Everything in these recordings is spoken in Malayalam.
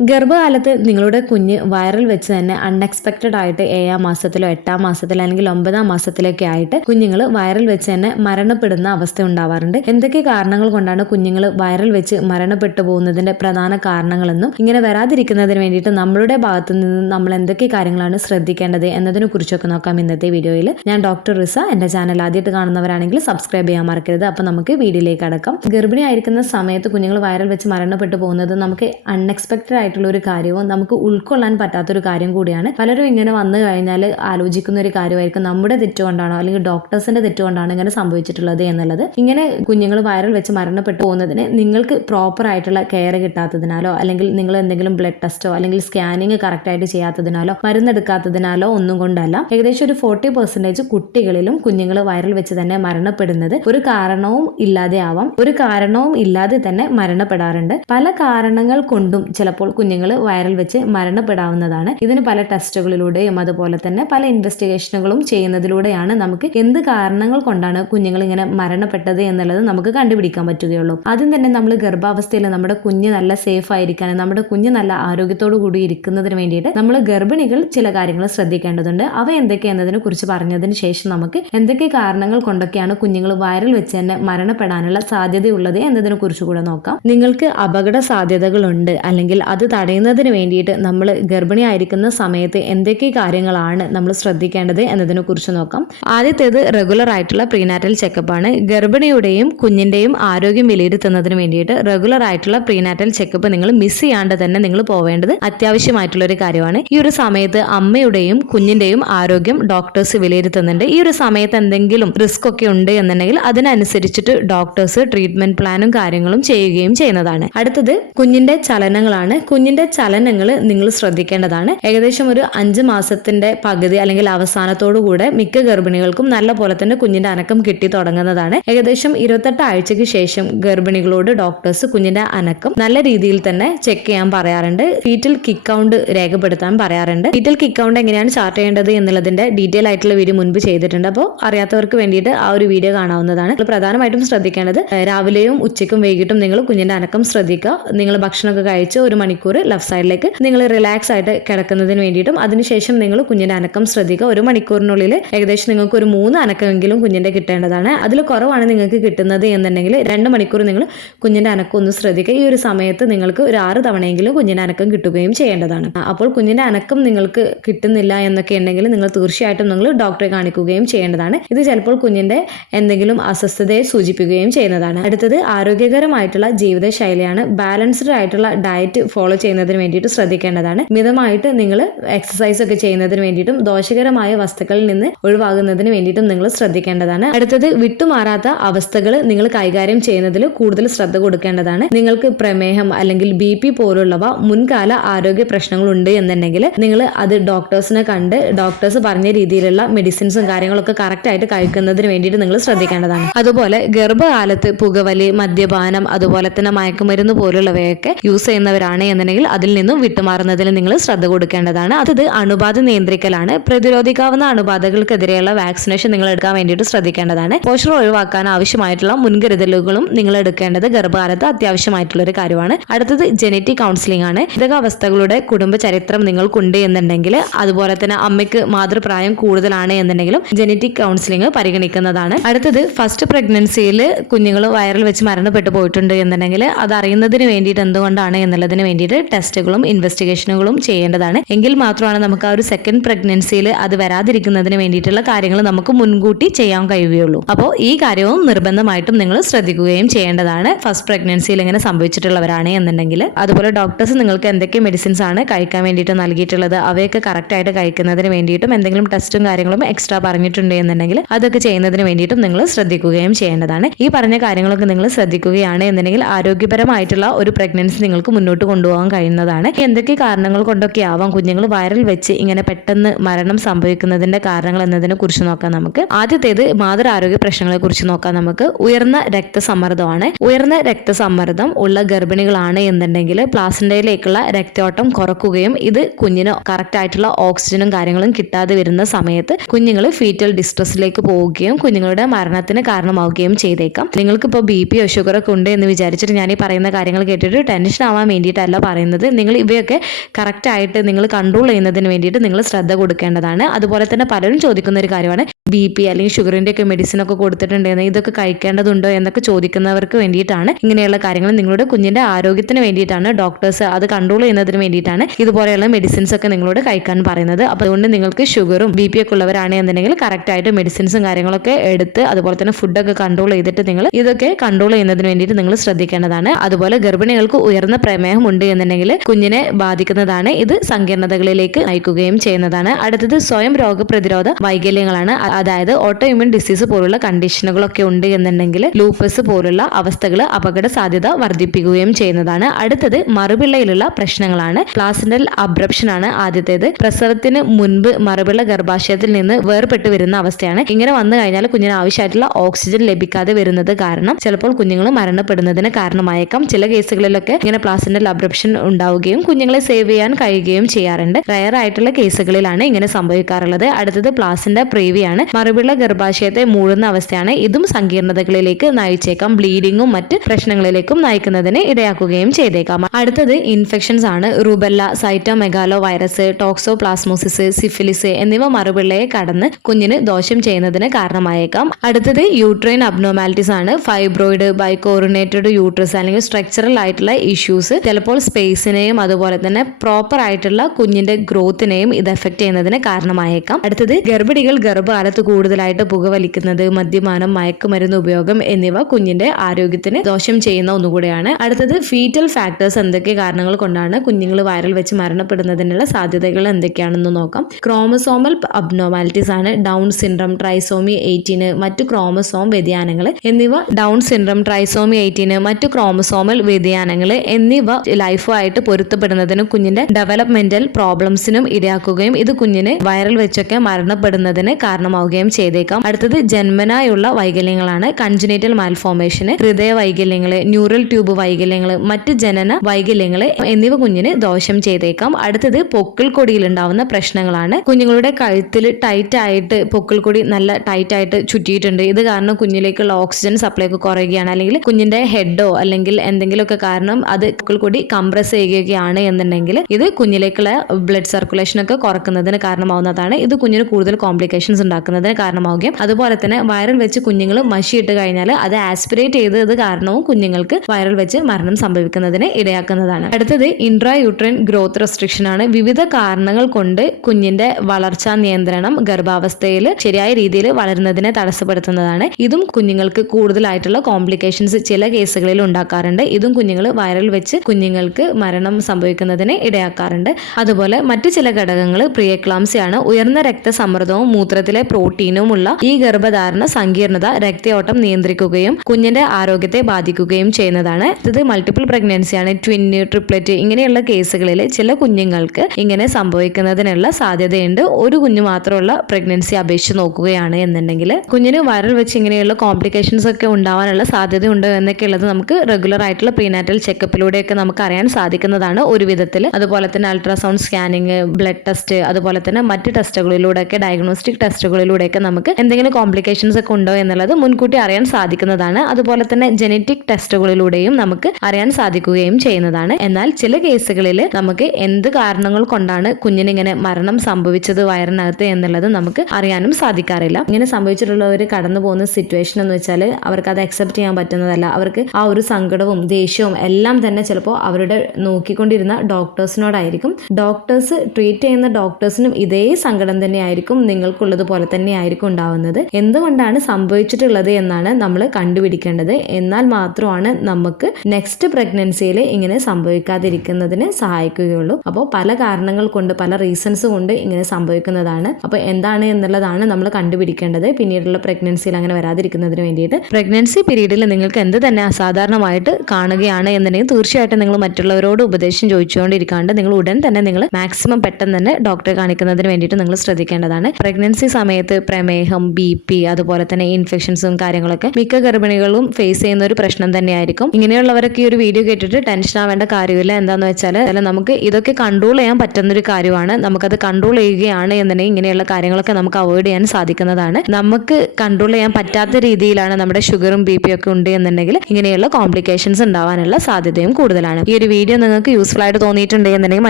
ഗർഭകാലത്ത് നിങ്ങളുടെ കുഞ്ഞ് വയറിൽ വെച്ച് തന്നെ അൺഎക്സ്പെക്റ്റഡ് ആയിട്ട് 7-ാം മാസത്തിലോ 8-ാം മാസത്തിലോ അല്ലെങ്കിൽ 9-ാം മാസത്തിലൊക്കെ ആയിട്ട് കുഞ്ഞുങ്ങൾ വയറിൽ വെച്ച് തന്നെ മരണപ്പെടുന്ന അവസ്ഥ ഉണ്ടാവാറുണ്ട്. എന്തൊക്കെ കാരണങ്ങൾ കൊണ്ടാണ് കുഞ്ഞുങ്ങൾ വയറിൽ വെച്ച് മരണപ്പെട്ടു പോകുന്നതിന്റെ പ്രധാന കാരണങ്ങളെന്നും ഇങ്ങനെ വരാതിരിക്കുന്നതിന് വേണ്ടിയിട്ട് നമ്മളുടെ ഭാഗത്തു നിന്ന് നമ്മൾ എന്തൊക്കെ കാര്യങ്ങളാണ് ശ്രദ്ധിക്കേണ്ടത് എന്നതിനെ കുറിച്ചൊക്കെ നോക്കാം ഇന്നത്തെ വീഡിയോയിൽ. ഞാൻ ഡോക്ടർ റിസ. എൻ്റെ ചാനൽ ആദ്യമായിട്ട് കാണുന്നവരാണെങ്കിൽ സബ്സ്ക്രൈബ് ചെയ്യാൻ മറക്കരുത്. അപ്പോൾ നമുക്ക് വീഡിയോയിലേക്ക് കടക്കാം. ഗർഭിണി ആയിരിക്കുന്ന സമയത്ത് കുഞ്ഞുങ്ങൾ വയറിൽ വെച്ച് മരണപ്പെട്ടു പോകുന്നത് നമുക്ക് അൺഎക്സ്പെക്റ്റഡ് ആയിട്ടുള്ള ഒരു കാര്യവും നമുക്ക് ഉൾക്കൊള്ളാൻ പറ്റാത്തൊരു കാര്യം കൂടിയാണ്. പലരും ഇങ്ങനെ വന്നു കഴിഞ്ഞാൽ ആലോചിക്കുന്ന ഒരു കാര്യമായിരിക്കും നമ്മുടെ തെറ്റുകൊണ്ടാണോ അല്ലെങ്കിൽ ഡോക്ടേഴ്സിന്റെ തെറ്റുകൊണ്ടാണ് ഇങ്ങനെ സംഭവിച്ചിട്ടുള്ളത് എന്നുള്ളത്. ഇങ്ങനെ കുഞ്ഞുങ്ങൾ വയറിൽ വെച്ച് മരണപ്പെട്ടു പോകുന്നതിന് നിങ്ങൾക്ക് പ്രോപ്പർ ആയിട്ടുള്ള കെയർ കിട്ടാത്തതിനാലോ അല്ലെങ്കിൽ നിങ്ങൾ എന്തെങ്കിലും ബ്ലഡ് ടെസ്റ്റോ അല്ലെങ്കിൽ സ്കാനിങ് കറക്റ്റ് ആയിട്ട് ചെയ്യാത്തതിനാലോ മരുന്നെടുക്കാത്തതിനാലോ ഒന്നും കൊണ്ടല്ല. ഏകദേശം ഒരു 40% കുട്ടികളിലും കുഞ്ഞുങ്ങൾ വയറിൽ വെച്ച് തന്നെ മരണപ്പെടുന്നത് ഒരു കാരണവും ഇല്ലാതെ ആവാം, ഒരു കാരണവും ഇല്ലാതെ തന്നെ മരണപ്പെടാറുണ്ട്. പല കാരണങ്ങൾ കൊണ്ടും ചിലപ്പോൾ കുഞ്ഞുങ്ങൾ വയറിൽ വെച്ച് മരണപ്പെടാവുന്നതാണ്. ഇതിന് പല ടെസ്റ്റുകളിലൂടെയും അതുപോലെ തന്നെ പല ഇൻവെസ്റ്റിഗേഷനുകളും ചെയ്യുന്നതിലൂടെയാണ് നമുക്ക് എന്ത് കാരണങ്ങൾ കൊണ്ടാണ് കുഞ്ഞുങ്ങൾ ഇങ്ങനെ മരണപ്പെട്ടത് എന്നുള്ളത് നമുക്ക് കണ്ടുപിടിക്കാൻ പറ്റുകയുള്ളൂ. ആദ്യം തന്നെ നമ്മൾ ഗർഭാവസ്ഥയിൽ നമ്മുടെ കുഞ്ഞ് നല്ല സേഫ് ആയിരിക്കാനും നമ്മുടെ കുഞ്ഞ് നല്ല ആരോഗ്യത്തോടു കൂടി ഇരിക്കുന്നതിന് വേണ്ടിയിട്ട് നമ്മൾ ഗർഭിണികൾ ചില കാര്യങ്ങൾ ശ്രദ്ധിക്കേണ്ടതുണ്ട്. അവ എന്തൊക്കെയെന്നതിനെ കുറിച്ച് പറഞ്ഞതിന് ശേഷം നമുക്ക് എന്തൊക്കെ കാരണങ്ങൾ കൊണ്ടൊക്കെയാണ് കുഞ്ഞുങ്ങൾ വയറിൽ വെച്ച് തന്നെ മരണപ്പെടാനുള്ള സാധ്യതയുള്ളത് എന്നതിനെ കുറിച്ച് കൂടെ നോക്കാം. നിങ്ങൾക്ക് അപകട സാധ്യതകളുണ്ട് അല്ലെങ്കിൽ അത് തടയുന്നതിന് വേണ്ടിയിട്ട് നമ്മൾ ഗർഭിണി ആയിരിക്കുന്ന സമയത്ത് എന്തൊക്കെ കാര്യങ്ങളാണ് നമ്മൾ ശ്രദ്ധിക്കേണ്ടത് എന്നതിനെ കുറിച്ച് നോക്കാം. ആദ്യത്തേത് റെഗുലർ ആയിട്ടുള്ള പ്രീനാറ്റൽ ചെക്കപ്പ് ആണ്. ഗർഭിണിയുടെയും കുഞ്ഞിന്റെയും ആരോഗ്യം വിലയിരുത്തുന്നതിന് വേണ്ടിയിട്ട് റെഗുലർ ആയിട്ടുള്ള പ്രീനാറ്റൽ ചെക്കപ്പ് നിങ്ങൾ മിസ് ചെയ്യാണ്ട് തന്നെ നിങ്ങൾ പോവേണ്ടത് അത്യാവശ്യമായിട്ടുള്ള ഒരു കാര്യമാണ്. ഈ ഒരു സമയത്ത് അമ്മയുടെയും കുഞ്ഞിന്റെയും ആരോഗ്യം ഡോക്ടേഴ്സ് വിലയിരുത്തുന്നുണ്ട്. ഈ ഒരു സമയത്ത് എന്തെങ്കിലും റിസ്ക് ഒക്കെ ഉണ്ട് എന്നുണ്ടെങ്കിൽ അതിനനുസരിച്ചിട്ട് ഡോക്ടേഴ്സ് ട്രീറ്റ്മെന്റ് പ്ലാനും കാര്യങ്ങളും ചെയ്യുകയും ചെയ്യുന്നതാണ്. അടുത്തത് കുഞ്ഞിന്റെ ചലനങ്ങളാണ്. കുഞ്ഞിന്റെ ചലനങ്ങൾ നിങ്ങൾ ശ്രദ്ധിക്കേണ്ടതാണ്. ഏകദേശം ഒരു 5 മാസത്തിന്റെ പകുതി അല്ലെങ്കിൽ അവസാനത്തോടു കൂടെ മിക്ക ഗർഭിണികൾക്കും നല്ല പോലെ തന്നെ കുഞ്ഞിന്റെ അനക്കം കിട്ടി തുടങ്ങുന്നതാണ്. ഏകദേശം 28 ആഴ്ചയ്ക്ക് ശേഷം ഗർഭിണികളോട് ഡോക്ടേഴ്സ് കുഞ്ഞിന്റെ അനക്കം നല്ല രീതിയിൽ തന്നെ ചെക്ക് ചെയ്യാൻ പറയാറുണ്ട്. ഫീറ്റൽ കിക്ക് കൗണ്ട് രേഖപ്പെടുത്താൻ പറയാറുണ്ട്. ഫീറ്റൽ കിക്ക് കൗണ്ട് എങ്ങനെയാണ് ചാർട്ട് ചെയ്യേണ്ടത് എന്നുള്ളതിന്റെ ഡീറ്റെയിൽ ആയിട്ടുള്ള വീഡിയോ മുൻപ് ചെയ്തിട്ടുണ്ട്. അപ്പോൾ അറിയാത്തവർക്ക് വേണ്ടിയിട്ട് ആ ഒരു വീഡിയോ കാണാവുന്നതാണ്. പ്രധാനമായിട്ടും ശ്രദ്ധിക്കേണ്ടത് രാവിലെയും ഉച്ചയ്ക്കും വൈകിട്ടും നിങ്ങൾ കുഞ്ഞിന്റെ അനക്കം ശ്രദ്ധിക്കുക. നിങ്ങൾ ഭക്ഷണമൊക്കെ കഴിച്ച് 1 മണിക്കൂർ ലെഫ്റ്റ് സൈഡിലേക്ക് നിങ്ങൾ റിലാക്സ് ആയിട്ട് കിടക്കുന്നതിന് വേണ്ടിയിട്ടും അതിനുശേഷം നിങ്ങൾ കുഞ്ഞിന്റെ അനക്കം ശ്രദ്ധിക്കുക. 1 മണിക്കൂറിനുള്ളിൽ ഏകദേശം നിങ്ങൾക്ക് ഒരു 3 അനക്കമെങ്കിലും കുഞ്ഞിന്റെ കിട്ടേണ്ടതാണ്. അതിൽ കുറവാണ് നിങ്ങൾക്ക് കിട്ടുന്നത് എന്നുണ്ടെങ്കിൽ 2 മണിക്കൂർ നിങ്ങൾ കുഞ്ഞിന്റെ അനക്കം ഒന്ന് ശ്രദ്ധിക്കുക. ഈ ഒരു സമയത്ത് നിങ്ങൾക്ക് ഒരു 6 തവണയെങ്കിലും കുഞ്ഞിന്റെ അനക്കം കിട്ടുകയും ചെയ്യേണ്ടതാണ്. അപ്പോൾ കുഞ്ഞിന്റെ അനക്കം നിങ്ങൾക്ക് കിട്ടുന്നില്ല എന്നൊക്കെ ഉണ്ടെങ്കിൽ നിങ്ങൾ തീർച്ചയായിട്ടും നിങ്ങൾ ഡോക്ടറെ കാണിക്കുകയും ചെയ്യേണ്ടതാണ്. ഇത് ചിലപ്പോൾ കുഞ്ഞിന്റെ എന്തെങ്കിലും അസ്വസ്ഥതയെ സൂചിപ്പിക്കുകയും ചെയ്യുന്നതാണ്. അടുത്തത് ആരോഗ്യകരമായിട്ടുള്ള ജീവിതശൈലിയാണ്. ബാലൻസ്ഡ് ആയിട്ടുള്ള ഡയറ്റ് ഫോളോ ചെയ്യുന്നതിന് വേണ്ടിയിട്ട് ശ്രദ്ധിക്കേണ്ടതാണ്. മിതമായിട്ട് നിങ്ങൾ എക്സസൈസ് ഒക്കെ ചെയ്യുന്നതിന് വേണ്ടിയിട്ടും ദോഷകരമായ വസ്തുക്കളിൽ നിന്ന് ഒഴിവാകുന്നതിന് വേണ്ടിയിട്ടും നിങ്ങൾ ശ്രദ്ധിക്കേണ്ടതാണ്. അടുത്തത് വിട്ടുമാറാത്ത അവസ്ഥകൾ നിങ്ങൾ കൈകാര്യം ചെയ്യുന്നതിൽ കൂടുതൽ ശ്രദ്ധ കൊടുക്കേണ്ടതാണ്. നിങ്ങൾക്ക് പ്രമേഹം അല്ലെങ്കിൽ BP പോലുള്ളവ മുൻകാല ആരോഗ്യ പ്രശ്നങ്ങൾ ഉണ്ട് എന്നുണ്ടെങ്കിൽ നിങ്ങൾ അത് ഡോക്ടേഴ്സിനെ കണ്ട് ഡോക്ടേഴ്സ് പറഞ്ഞ രീതിയിലുള്ള മെഡിസിൻസും കാര്യങ്ങളൊക്കെ കറക്റ്റ് ആയിട്ട് കഴിക്കുന്നതിന് വേണ്ടിയിട്ട് നിങ്ങൾ ശ്രദ്ധിക്കേണ്ടതാണ്. അതുപോലെ ഗർഭകാലത്ത് പുകവലി, മദ്യപാനം, അതുപോലെ തന്നെ മയക്കുമരുന്ന് പോലുള്ളവയൊക്കെ യൂസ് ചെയ്യുന്നവരാണ് എന്നുണ്ടെങ്കിൽ അതിൽ നിന്നും വിട്ടുമാറുന്നതിൽ നിങ്ങൾ ശ്രദ്ധ കൊടുക്കേണ്ടതാണ്. അത് അണുബാധ നിയന്ത്രിക്കലാണ്. പ്രതിരോധിക്കാവുന്ന അണുബാധകൾക്കെതിരെയുള്ള വാക്സിനേഷൻ നിങ്ങൾ എടുക്കാൻ വേണ്ടിയിട്ട് ശ്രദ്ധിക്കേണ്ടതാണ്. പോഷണം ഒഴിവാക്കാൻ ആവശ്യമായിട്ടുള്ള മുൻകരുതലുകളും നിങ്ങൾ എടുക്കേണ്ടത് ഗർഭകാലത്ത് അത്യാവശ്യമായിട്ടുള്ള ഒരു കാര്യമാണ്. അടുത്തത് ജനറ്റിക് കൗൺസിലിംഗ് ആണ്. ഇതകാവസ്ഥകളുടെ കുടുംബ ചരിത്രം നിങ്ങൾക്കുണ്ട് എന്നുണ്ടെങ്കിൽ അതുപോലെ തന്നെ അമ്മയ്ക്ക് മാതൃപ്രായം കൂടുതലാണ് എന്നുണ്ടെങ്കിലും ജനറ്റിക് കൗൺസിലിംഗ് പരിഗണിക്കുന്നതാണ്. അടുത്തത് ഫസ്റ്റ് പ്രഗ്നൻസിയിൽ കുഞ്ഞുങ്ങൾ വയറിൽ വെച്ച് മരണപ്പെട്ടു പോയിട്ടുണ്ട് എന്നുണ്ടെങ്കിൽ അത് അറിയുന്നതിന് വേണ്ടിയിട്ട് എന്തുകൊണ്ടാണ് എന്നുള്ളതിന് വേണ്ടിയിട്ട് ടെസ്റ്റുകളും ഇൻവെസ്റ്റിഗേഷനുകളും ചെയ്യേണ്ടതാണ്. എങ്കിൽ മാത്രമാണ് നമുക്ക് ആ ഒരു സെക്കൻഡ് പ്രഗ്നൻസിയിൽ അത് വരാതിരിക്കുന്നതിന് വേണ്ടിയിട്ടുള്ള കാര്യങ്ങൾ നമുക്ക് മുൻകൂട്ടി ചെയ്യാൻ കഴിയുകയുള്ളൂ. അപ്പോൾ ഈ കാര്യവും നിർബന്ധമായിട്ടും നിങ്ങൾ ശ്രദ്ധിക്കുകയും ചെയ്യേണ്ടതാണ്. ഫസ്റ്റ് പ്രഗ്നൻസിയിൽ ഇങ്ങനെ സംഭവിച്ചിട്ടുള്ളവരാണ് എന്നുണ്ടെങ്കിൽ അതുപോലെ ഡോക്ടേഴ്സ് നിങ്ങൾക്ക് എന്തൊക്കെ മെഡിസിൻസ് ആണ് കഴിക്കാൻ വേണ്ടിയിട്ട് നൽകിയിട്ടുള്ളത് അവയൊക്കെ കറക്റ്റ് ആയിട്ട് കഴിക്കുന്നതിന് വേണ്ടിയിട്ടും എന്തെങ്കിലും ടെസ്റ്റും കാര്യങ്ങളും എക്സ്ട്രാ പറഞ്ഞിട്ടുണ്ട് എന്നുണ്ടെങ്കിൽ അതൊക്കെ ചെയ്യുന്നതിന് വേണ്ടിയിട്ടും നിങ്ങൾ ശ്രദ്ധിക്കുകയും ചെയ്യേണ്ടതാണ്. ഈ പറഞ്ഞ കാര്യങ്ങളൊക്കെ നിങ്ങൾ ശ്രദ്ധിക്കുകയാണ് എന്നുണ്ടെങ്കിൽ ആരോഗ്യപരമായിട്ടുള്ള ഒരു പ്രഗ്നൻസി നിങ്ങൾക്ക് മുന്നോട്ട് കൊണ്ടുപോകാൻ കഴിയുന്നതാണ്. എന്തൊക്കെ കാരണങ്ങൾ കൊണ്ടൊക്കെ ആവാം കുഞ്ഞുങ്ങൾ വയറിൽ വെച്ച് ഇങ്ങനെ പെട്ടെന്ന് മരണം സംഭവിക്കുന്നതിന്റെ കാരണങ്ങൾ എന്നതിനെ കുറിച്ച് നോക്കാം. നമുക്ക് ആദ്യത്തേത് മാതൃആരോഗ്യ പ്രശ്നങ്ങളെ കുറിച്ച് നോക്കാം. നമുക്ക് ഉയർന്ന രക്തസമ്മർദ്ദമാണ്. ഉയർന്ന രക്തസമ്മർദ്ദം ഉള്ള ഗർഭിണികളാണ് എന്നുണ്ടെങ്കിൽ പ്ലാസന്റയിലേക്കുള്ള രക്തയോട്ടം കുറക്കുകയും ഇത് കുഞ്ഞിന് കറക്റ്റ് ആയിട്ടുള്ള ഓക്സിജനും കാര്യങ്ങളും കിട്ടാതെ വരുന്ന സമയത്ത് കുഞ്ഞുങ്ങൾ ഫീറ്റൽ ഡിസ്ട്രസിലേക്ക് പോവുകയും കുഞ്ഞുങ്ങളുടെ മരണത്തിന് കാരണമാവുകയും ചെയ്തേക്കാം. നിങ്ങൾക്കിപ്പോൾ BP യോ ഷുഗറൊക്കെ ഉണ്ട് എന്ന് വിചാരിച്ചിട്ട് ഞാൻ ഈ പറയുന്ന കാര്യങ്ങൾ കേട്ടിട്ട് ടെൻഷൻ ആവാൻ വേണ്ടിയിട്ടല്ല പറയുന്നത്. നിങ്ങൾ ഇവയൊക്കെ കറക്റ്റായിട്ട് നിങ്ങൾ കൺട്രോൾ ചെയ്യുന്നതിന് വേണ്ടിയിട്ട് നിങ്ങൾ ശ്രദ്ധ കൊടുക്കേണ്ടതാണ്. അതുപോലെ തന്നെ പലരും ചോദിക്കുന്ന ഒരു കാര്യമാണ് BP അല്ലെങ്കിൽ ഷുഗറിൻ്റെ ഒക്കെ മെഡിസിൻ ഒക്കെ കൊടുത്തിട്ടുണ്ടെങ്കിൽ ഇതൊക്കെ കഴിക്കേണ്ടതുണ്ടോ എന്നൊക്കെ ചോദിക്കുന്നവർക്ക് വേണ്ടിയിട്ടാണ് ഇങ്ങനെയുള്ള കാര്യങ്ങൾ. നിങ്ങളുടെ കുഞ്ഞിൻ്റെ ആരോഗ്യത്തിന് വേണ്ടിയിട്ടാണ് ഡോക്ടേഴ്സ് അത് കൺട്രോൾ ചെയ്യുന്നതിന് വേണ്ടിയിട്ടാണ് ഇതുപോലെയുള്ള മെഡിസിൻസ് ഒക്കെ നിങ്ങളോട് കഴിക്കാൻ പറയുന്നത്. അപ്പോൾ അതുകൊണ്ട് നിങ്ങൾക്ക് ഷുഗറും BP ഒക്കെ ഉള്ളവരാണെന്നുണ്ടെങ്കിൽ കറക്റ്റായിട്ട് മെഡിസിൻസും കാര്യങ്ങളൊക്കെ എടുത്ത് അതുപോലെ തന്നെ ഫുഡൊക്കെ കൺട്രോൾ ചെയ്തിട്ട് നിങ്ങൾ ഇതൊക്കെ കൺട്രോൾ ചെയ്യുന്നതിന് വേണ്ടിയിട്ട് നിങ്ങൾ ശ്രദ്ധിക്കേണ്ടതാണ്. അതുപോലെ ഗർഭിണികൾക്ക് ഉയർന്ന പ്രമേഹം ഉണ്ട് എന്നുണ്ടെങ്കിൽ കുഞ്ഞിനെ ബാധിക്കുന്നതാണ്. ഇത് സങ്കീർണതകളിലേക്ക് നയിക്കുകയും ചെയ്യുന്നതാണ്. അടുത്തത് സ്വയം രോഗപ്രതിരോധ വൈകല്യങ്ങളാണ്. അതായത് ഓട്ടോ ഇമ്യൂൺ ഡിസീസ് പോലുള്ള കണ്ടീഷനുകളൊക്കെ ഉണ്ട് എന്നുണ്ടെങ്കിൽ ലൂപ്പസ് പോലുള്ള അവസ്ഥകൾ അപകട സാധ്യത വർദ്ധിപ്പിക്കുകയും ചെയ്യുന്നതാണ്. അടുത്തത് മറുപിള്ളയിലുള്ള പ്രശ്നങ്ങളാണ്. പ്ലാസന്റൽ അബ്രപ്ഷൻ ആണ് ആദ്യത്തേത്. പ്രസവത്തിന് മുൻപ് മറുപിള്ള ഗർഭാശയത്തിൽ നിന്ന് വേർപെട്ട് വരുന്ന അവസ്ഥയാണ്. ഇങ്ങനെ വന്നു കഴിഞ്ഞാൽ കുഞ്ഞിന് ആവശ്യമായിട്ടുള്ള ഓക്സിജൻ ലഭിക്കാതെ വരുന്നത് കാരണം ചിലപ്പോൾ കുഞ്ഞുങ്ങൾ മരണപ്പെടുന്നതിന് കാരണമായേക്കാം. ചില കേസുകളിലൊക്കെ ഇങ്ങനെ പ്ലാസന്റൽ അബ്രപ്ഷൻ ഉണ്ടാവുകയും കുഞ്ഞുങ്ങളെ സേവ് ചെയ്യാൻ കഴിയുകയും ചെയ്യാറുണ്ട്. റയർ ആയിട്ടുള്ള കേസുകളിലാണ് ഇങ്ങനെ സംഭവിക്കാറുള്ളത്. അടുത്തത് പ്ലാസന്റ പ്രീവിയാണ്. മറുപിള്ള ഗർഭാശയത്തെ മൂടുന്ന അവസ്ഥയാണ്. ഇതും സങ്കീർണതകളിലേക്ക് നയിച്ചേക്കാം. ബ്ലീഡിങ്ങും മറ്റ് പ്രശ്നങ്ങളിലേക്കും നയിക്കുന്നതിന് ഇടയാക്കുകയും ചെയ്തേക്കാം. അടുത്തത് ഇൻഫെക്ഷൻസ് ആണ്. Rubella, cytomegalo virus, toxoplasmosis, syphilis എന്നിവ മറുപിള്ളയെ കടന്ന് കുഞ്ഞിന് ദോഷം ചെയ്യുന്നതിന് കാരണമായേക്കാം. അടുത്തത് യൂട്രൈൻ അബ്നോർമാലിറ്റീസ് ആണ്. ഫൈബ്രോയിഡ്, ബൈകോറിനേറ്റഡ് യൂട്രസ് അല്ലെങ്കിൽ സ്ട്രക്ചറൽ ആയിട്ടുള്ള ഇഷ്യൂസ് ചിലപ്പോൾ സ്പേസിനെയും അതുപോലെ തന്നെ പ്രോപ്പർ ആയിട്ടുള്ള കുഞ്ഞിന്റെ ഗ്രോത്തിനെയും ഇത് എഫക്ട് ചെയ്യുന്നതിന് കാരണമായേക്കാം. അടുത്തത് ഗർഭിണികൾ ഗർഭകാലത്ത് കൂടുതലായിട്ട് പുകവലിക്കുന്നത്, മദ്യപാനം, മയക്കുമരുന്ന് ഉപയോഗം എന്നിവ കുഞ്ഞിന്റെ ആരോഗ്യത്തിന് ദോഷം ചെയ്യുന്ന ഒന്നുകൂടെയാണ്. അടുത്തത് ഫീറ്റൽ ഫാക്ടേഴ്സ്. എന്തൊക്കെ കാരണങ്ങൾ കൊണ്ടാണ് കുഞ്ഞുങ്ങൾ വയറിൽ വെച്ച് മരണപ്പെടുന്നതിനുള്ള സാധ്യതകൾ എന്തൊക്കെയാണെന്ന് നോക്കാം. ക്രോമസോമൽ അബ്നോർമാലിറ്റീസ് ആണ്. ഡൗൺ സിൻഡ്രം, ട്രൈസോമി 18, മറ്റു ക്രോമസോം വ്യതിയാനങ്ങൾ എന്നിവ ഡൗൺ സിൻഡ്രം, ട്രൈസോമി 18, മറ്റു ക്രോമസോമൽ വ്യതിയാനങ്ങൾ എന്നിവ ലൈഫുമായിട്ട് പൊരുത്തപ്പെടുന്നതിനും കുഞ്ഞിന്റെ ഡെവലപ്മെന്റൽ പ്രോബ്ലംസിനും ഇടയാക്കുകയും ഇത് കുഞ്ഞിന് വയറിൽ വെച്ചൊക്കെ മരണപ്പെടുന്നതിന് കാരണമാവുകയും ചെയ്തേക്കാം. അടുത്തത് ജന്മനായുള്ള വൈകല്യങ്ങളാണ്. കൺജനൈറ്റൽ മാൽഫോർമേഷന്, ഹൃദയ വൈകല്യങ്ങൾ, ന്യൂറൽ ട്യൂബ് വൈകല്യങ്ങൾ, മറ്റ് ജനന വൈകല്യങ്ങൾ എന്നിവ കുഞ്ഞിന് ദോഷം ചെയ്തേക്കാം. അടുത്തത് പൊക്കിൾ കൊടിയിൽ ഉണ്ടാവുന്ന പ്രശ്നങ്ങളാണ്. കുഞ്ഞുങ്ങളുടെ കഴുത്തിൽ ടൈറ്റ് ആയിട്ട് പൊക്കിൾ കൊടി നല്ല ടൈറ്റ് ആയിട്ട് ചുറ്റിയിട്ടുണ്ട്. ഇത് കാരണം കുഞ്ഞിലേക്കുള്ള ഓക്സിജൻ സപ്ലൈ ഒക്കെ കുറയുകയാണ്. അല്ലെങ്കിൽ കുഞ്ഞിന്റെ ഹെഡോ അല്ലെങ്കിൽ എന്തെങ്കിലുമൊക്കെ കാരണം അത് പൊക്കിൾ കൊടി കംപ്രസ് ചെയ്യുകയാണ് എന്നുണ്ടെങ്കിൽ ഇത് കുഞ്ഞിലേക്കുള്ള ബ്ലഡ് സർക്കുലേഷൻ ഒക്കെ കുറക്കുന്നതിന് കാരണമാവുന്നതാണ്. ഇത് കുഞ്ഞിന് കൂടുതൽ കോംപ്ലിക്കേഷൻസ് ഉണ്ടാക്കുന്നതിന് കാരണമാവുകയും അതുപോലെ തന്നെ വയറിൽ വെച്ച് കുഞ്ഞുങ്ങൾ മഷിയിട്ട് കഴിഞ്ഞാൽ അത് ആസ്പിറേറ്റ് ചെയ്തത് കാരണവും കുഞ്ഞുങ്ങൾക്ക് വയറിൽ വെച്ച് മരണം സംഭവിക്കുന്നതിന് ഇടയാക്കുന്നതാണ്. അടുത്തത് ഇൻട്രാ യൂട്രൈൻ ഗ്രോത്ത് റെസ്ട്രിക്ഷൻ ആണ്. വിവിധ കാരണങ്ങൾ കൊണ്ട് കുഞ്ഞിന്റെ വളർച്ചാ നിയന്ത്രണം ഗർഭാവസ്ഥയിൽ ശരിയായ രീതിയിൽ വളരുന്നതിനെ തടസ്സപ്പെടുത്തുന്നതാണ്. ഇതും കുഞ്ഞുങ്ങൾക്ക് കൂടുതലായിട്ടുള്ള കോംപ്ലിക്കേഷൻസ് ചില കേസുകളിൽ ഉണ്ടാക്കാറുണ്ട്. ഇതും കുഞ്ഞുങ്ങൾ വയറിൽ വെച്ച് കുഞ്ഞുങ്ങൾക്ക് മരണം സംഭവിക്കുന്നതിന് ഇടയാക്കാറുണ്ട്. അതുപോലെ മറ്റു ചില ഘടകങ്ങൾ പ്രിയക്ലാംസിയാണ്. ഉയർന്ന രക്തസമ്മർദ്ദവും മൂത്രത്തിലെ പ്രോട്ടീനുമുള്ള ഈ ഗർഭധാരണ സങ്കീർണത രക്തയോട്ടം നിയന്ത്രിക്കുകയും കുഞ്ഞിന്റെ ആരോഗ്യത്തെ ബാധിക്കുകയും ചെയ്യുന്നതാണ്. ഇത് മൾട്ടിപ്പിൾ പ്രഗ്നൻസിയാണ്. ട്വിന്ന്, ട്രിപ്ലറ്റ് ഇങ്ങനെയുള്ള കേസുകളിൽ ചില കുഞ്ഞുങ്ങൾക്ക് ഇങ്ങനെ സംഭവിക്കുന്നതിനുള്ള സാധ്യതയുണ്ട്. ഒരു കുഞ്ഞു മാത്രമുള്ള പ്രഗ്നൻസി അപേക്ഷിച്ച് നോക്കുകയാണ് എന്നുണ്ടെങ്കിൽ കുഞ്ഞിന് വയറിൽ വെച്ച് ഇങ്ങനെയുള്ള കോംപ്ലിക്കേഷൻസ് ഒക്കെ ഉണ്ടാവാനുള്ള സാധ്യതയുണ്ട് എന്നൊക്കെ ഉള്ളത് നമുക്ക് റെഗുലർ ആയിട്ടുള്ള പ്രീനാറ്റൽ ചെക്കപ്പിലൂടെയൊക്കെ നമുക്ക് അറിയാൻ സാധിക്കുന്നതാണ് ഒരു വിധത്തിൽ. അതുപോലെ തന്നെ അൾട്രാസൗണ്ട് സ്കാനിങ്, ബ്ലഡ് ടെസ്റ്റ്, അതുപോലെ തന്നെ മറ്റ് ടെസ്റ്റുകളിലൂടെയൊക്കെ ഡയഗ്നോസ്റ്റിക് ടെസ്റ്റുകളിലൂടെയൊക്കെ നമുക്ക് എന്തെങ്കിലും കോംപ്ലിക്കേഷൻസ് ഒക്കെ ഉണ്ടോ എന്നുള്ളത് മുൻകൂട്ടി അറിയാൻ സാധിക്കുന്നതാണ്. അതുപോലെ തന്നെ ജനറ്റിക് ടെസ്റ്റുകളിലൂടെയും നമുക്ക് അറിയാൻ സാധിക്കുകയും ചെയ്യുന്നതാണ്. എന്നാൽ ചില കേസുകളിൽ നമുക്ക് എന്ത് കാരണങ്ങൾ കൊണ്ടാണ് കുഞ്ഞിനിങ്ങനെ മരണം സംഭവിച്ചത് വയറിനകത്ത് എന്നുള്ളത് നമുക്ക് അറിയാനും സാധിക്കാറില്ല. ഇങ്ങനെ സംഭവിച്ചിട്ടുള്ളവർ കടന്നു പോകുന്ന സിറ്റുവേഷൻ എന്ന് വെച്ചാൽ അവർക്ക് അത് അക്സെപ്റ്റ് ചെയ്യാൻ പറ്റുന്നതല്ല. അവർക്ക് ആ ഒരു സങ്കടവും ദേഷ്യവും എല്ലാം തന്നെ ചിലപ്പോൾ അവരുടെ നോക്കിക്കൊണ്ടിരുന്ന ഡോക്ടേഴ്സിനോടായിരിക്കും. ഡോക്ടേഴ്സ് ട്രീറ്റ് ചെയ്യുന്ന ഡോക്ടേഴ്സിനും ഇതേ സങ്കടം തന്നെയായിരിക്കും നിങ്ങൾക്കുള്ളത് പോലെ തന്നെയായിരിക്കും ഉണ്ടാവുന്നത്. എന്തുകൊണ്ടാണ് സംഭവിച്ചിട്ടുള്ളത് എന്നാണ് നമ്മൾ കണ്ടുപിടിക്കേണ്ടത്. എന്നാൽ മാത്രമാണ് നമുക്ക് നെക്സ്റ്റ് പ്രഗ്നൻസിയിൽ ഇങ്ങനെ സംഭവിക്കാതിരിക്കുന്നതിന് സഹായിക്കുകയുള്ളൂ. അപ്പോൾ പല കാരണങ്ങൾ കൊണ്ട്, പല റീസൺസ് കൊണ്ട് ഇങ്ങനെ സംഭവിക്കുന്നതാണ്. അപ്പോൾ എന്താണ് എന്നുള്ളതാണ് നമ്മൾ കണ്ടുപിടിക്കേണ്ടത് പിന്നീടുള്ള പ്രഗ്നൻസിയിൽ അങ്ങനെ വരാതിരിക്കുന്നതിന് വേണ്ടിയിട്ട്. പ്രഗ്നൻസി പീരീഡിൽ നിങ്ങൾക്ക് എന്ത് തന്നെ അസാധാരണമായിട്ട് കാണുകയാണ് എന്നുണ്ടെങ്കിൽ തീർച്ചയായിട്ടും നിങ്ങൾ മറ്റുള്ളവരോട് ഉപദേശം ചോദിച്ചുകൊണ്ടിരിക്കാണ്ട് നിങ്ങൾ ഉടൻ തന്നെ നിങ്ങൾ മാക്സിമം പെട്ടെന്ന് തന്നെ ഡോക്ടറെ കാണിക്കുന്നതിന് വേണ്ടിയിട്ട് നിങ്ങൾ ശ്രദ്ധിക്കേണ്ടതാണ്. പ്രഗ്നൻസി സമയത്ത് പ്രമേഹം, BP, അതുപോലെ തന്നെ ഇൻഫെക്ഷൻസും കാര്യങ്ങളൊക്കെ മിക്ക ഗർഭിണികളും ഫേസ് ചെയ്യുന്ന ഒരു പ്രശ്നം തന്നെയായിരിക്കും. ഇങ്ങനെയുള്ളവരൊക്കെ ഈ ഒരു വീഡിയോ കേട്ടിട്ട് ടെൻഷൻ ആവേണ്ട കാര്യമില്ല. എന്താന്ന് വെച്ചാൽ നമുക്ക് ഇതൊക്കെ കൺട്രോൾ ചെയ്യാൻ പറ്റുന്നൊരു കാര്യമാണ്. നമുക്കത് കൺട്രോൾ ചെയ്യുകയാണ് എന്നുണ്ടെങ്കിൽ ഇങ്ങനെയുള്ള കാര്യങ്ങളൊക്കെ നമുക്ക് അവോയ്ഡ് ചെയ്യാൻ സാധിക്കുന്നതാണ്. നമുക്ക് കൺട്രോൾ ചെയ്യാൻ പറ്റാത്ത രീതിയിലാണ് നമ്മുടെ ഷുഗറും BP ഒക്കെ ഉണ്ട് എന്നുണ്ടെങ്കിൽ ഇങ്ങനെയുള്ള കോംപ്ലിക്കേഷൻസ് ഉണ്ടാവാനുള്ള സാധ്യതയും കൂടുതലാണ്. ഈ ഒരു വീഡിയോ നിങ്ങൾക്ക് യൂസ്ഫുൾ ആയിട്ട് തോന്നിയിട്ടുണ്ടെന്നുണ്ടെങ്കിൽ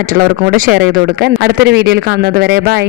മറ്റുള്ളവർക്കും കൂടെ ഷെയർ ചെയ്ത് കൊടുക്കുക. അടുത്തൊരു വീഡിയോയിൽ കാണുന്നത് വരെ ബൈ.